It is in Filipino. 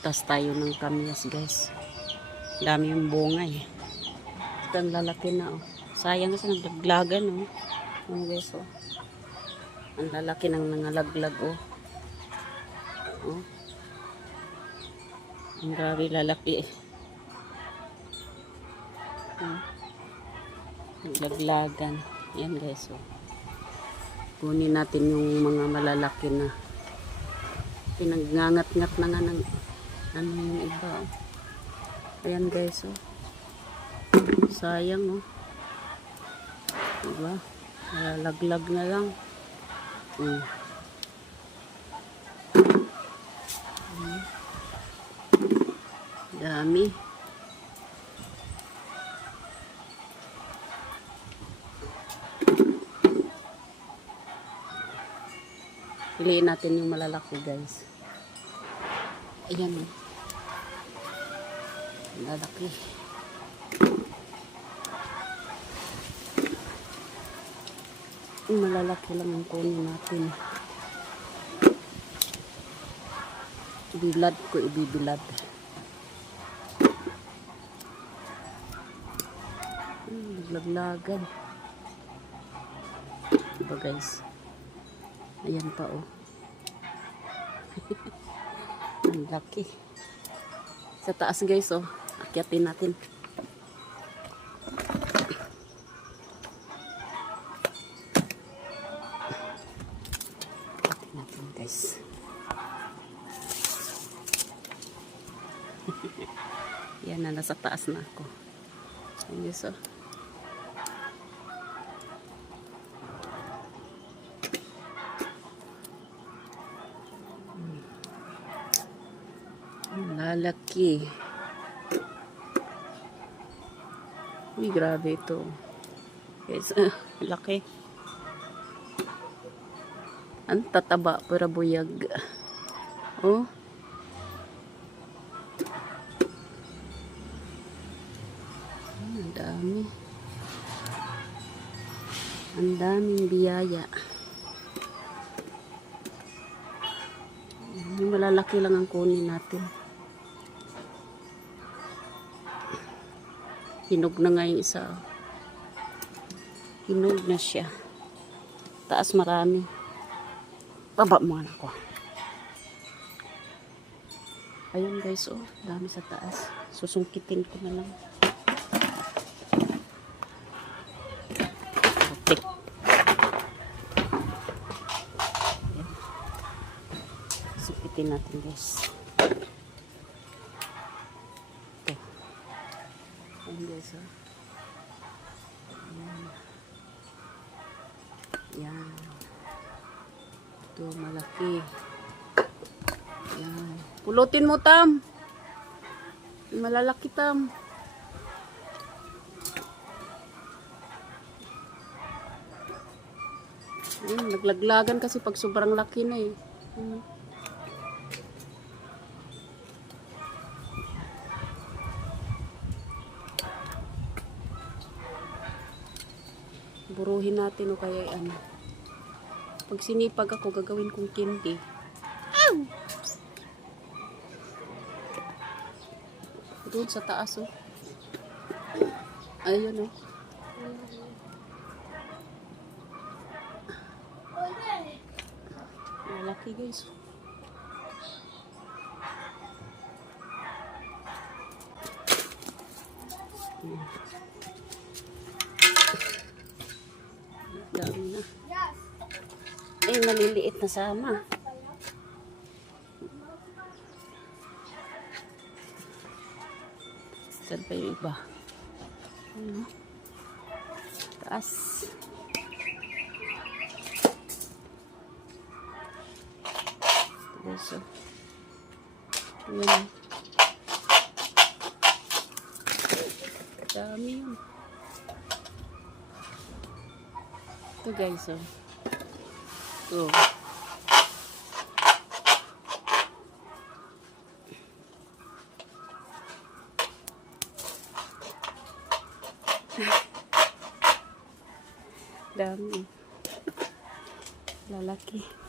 Tas tayo ng kamyas guys. Dami yung bunga eh. Ito ang lalaki na oh. Sayang kasi naglaglagan oh. Ano guys oh. Ang lalaki ng nangalaglag oh. Oh. Ang grabe lalaki eh. Oh. Naglaglagan. Yan guys oh. Kunin natin yung mga malalaki na pinagngangat-ngat na nga ng ano yung iba oh. Ayan guys oh. Sayang oh. Diba? Nalalaglag na lang. Mm. Dami. Piliin natin yung malalaki guys. Ayan oh. Malalaki. Yung malalaki lang ang kunin natin. Bilad ko, ibibilad. Hmm, Naglaglagan. Diba guys? Ayan pa oh. Ang laki. Sa taas guys oh. Akyatin natin. Akyatin natin guys. Yan na, nasa taas na ako. Ayan guys oh. Ang lalaki. Uy, grabe ito. Ah, laki. Ang tataba, pero buyag. Oh. Ang dami. Ang daming biyaya. Malalaki lang ang kunin natin. Hinog na nga yung isa. Hinog na siya. Taas marami. Baba mo anak ko. Ayun guys, oh. Dami sa taas. Susungkitin ko na lang. Sukitin natin guys. Ito. Ayan guys. Ayan. Ito, malaki. Ayan. Pulutin mo, Tam. Malalaki, Tam. Ayan, naglaglagan kasi pag sobrang laki na eh. Ayan. Buruhin natin o kaya ano. Pag sinipag ako, gagawin kong candy. Ow! Doon sa taas oh. Ayun oh. Malaki guys. Dami na. Ay, maliliit na sama. Saan pa yung iba? Ano? Taas. Oh. Ayan. Dami yun. Ito guys, oh. Ito. Dami. Lalaki.